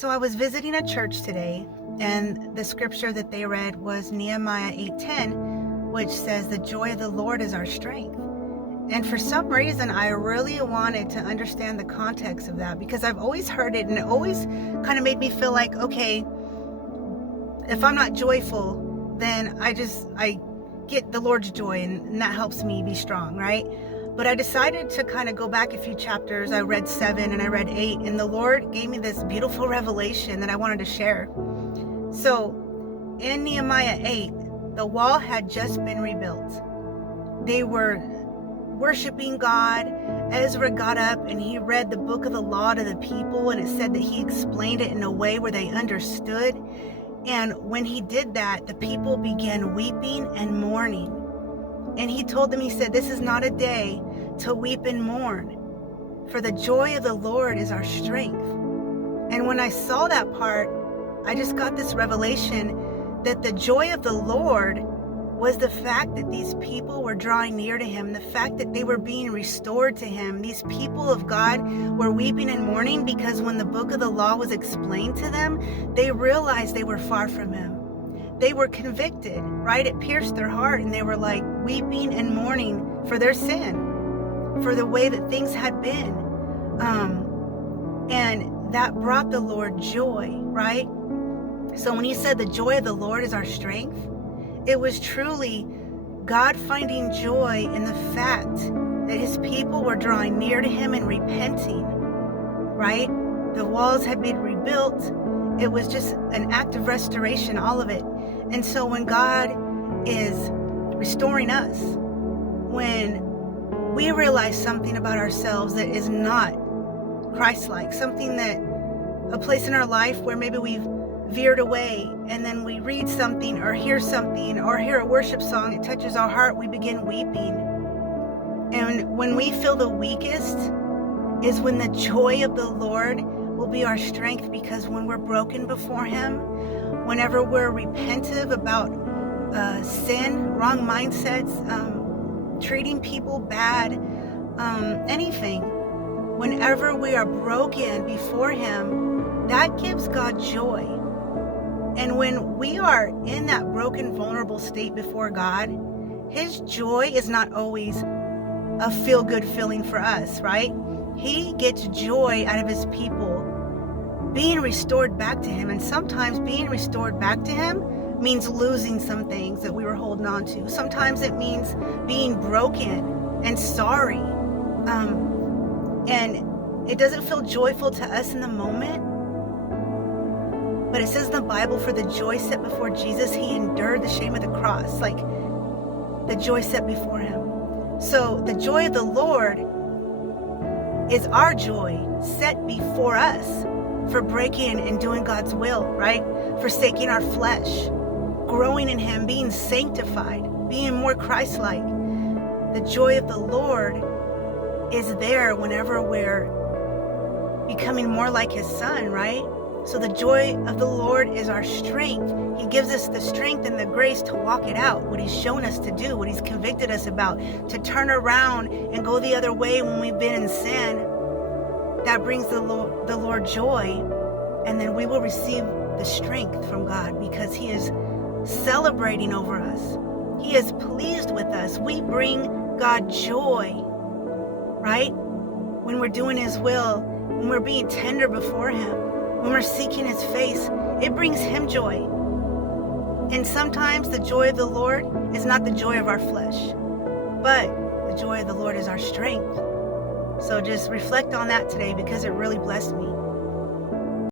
So I was visiting a church today, and the scripture that they read was Nehemiah 8:10, which says, "The joy of the Lord is our strength." And for some reason, I really wanted to understand the context of that, because I've always heard it, and it always kind of made me feel like, okay, if I'm not joyful, then I get the Lord's joy, and that helps me be strong, right? But I decided to kind of go back a few chapters. I read 7 and I read 8, and the Lord gave me this beautiful revelation that I wanted to share. So in Nehemiah 8, the wall had just been rebuilt. They were worshiping God. Ezra got up and he read the book of the law to the people, and it said that he explained it in a way where they understood. And when he did that, the people began weeping and mourning. And he told them, he said, "This is not a day to weep and mourn, for the joy of the Lord is our strength." And when I saw that part, I just got this revelation that the joy of the Lord was the fact that these people were drawing near to him, the fact that they were being restored to him. These people of God were weeping and mourning because when the book of the law was explained to them, they realized they were far from him. They were convicted, right? It pierced their heart, and they were like weeping and mourning for their sin, for the way that things had been. And that brought the Lord joy, right? So when he said the joy of the Lord is our strength, it was truly God finding joy in the fact that his people were drawing near to him and repenting, right? The walls had been rebuilt. It was just an act of restoration, all of it. And so when God is restoring us, when we realize something about ourselves that is not Christ-like, something that, a place in our life where maybe we've veered away, and then we read something or hear a worship song, it touches our heart, we begin weeping. And when we feel the weakest is when the joy of the Lord will be our strength, because when we're broken before him, whenever we're repentive about sin, wrong mindsets, treating people bad, anything, whenever we are broken before him, that gives God joy. And when we are in that broken, vulnerable state before God, his joy is not always a feel-good feeling for us, right? He gets joy out of his people being restored back to him. And sometimes being restored back to him means losing some things that we were holding on to. Sometimes it means being broken and sorry. And it doesn't feel joyful to us in the moment. But it says in the Bible, for the joy set before Jesus, he endured the shame of the cross. Like the joy set before him. So the joy of the Lord is our joy set before us for breaking and doing God's will, right? Forsaking our flesh, growing in him, being sanctified, being more Christ-like. The joy of the Lord is there whenever we're becoming more like his son, right? So the joy of the Lord is our strength. He gives us the strength and the grace to walk it out, what he's shown us to do, what he's convicted us about, to turn around and go the other way when we've been in sin. That brings the Lord joy, and then we will receive the strength from God because he is celebrating over us. He is pleased with us. We bring God joy, right? When we're doing his will, when we're being tender before him, when we're seeking his face, it brings him joy. And sometimes the joy of the Lord is not the joy of our flesh, but the joy of the Lord is our strength. So just reflect on that today, because it really blessed me.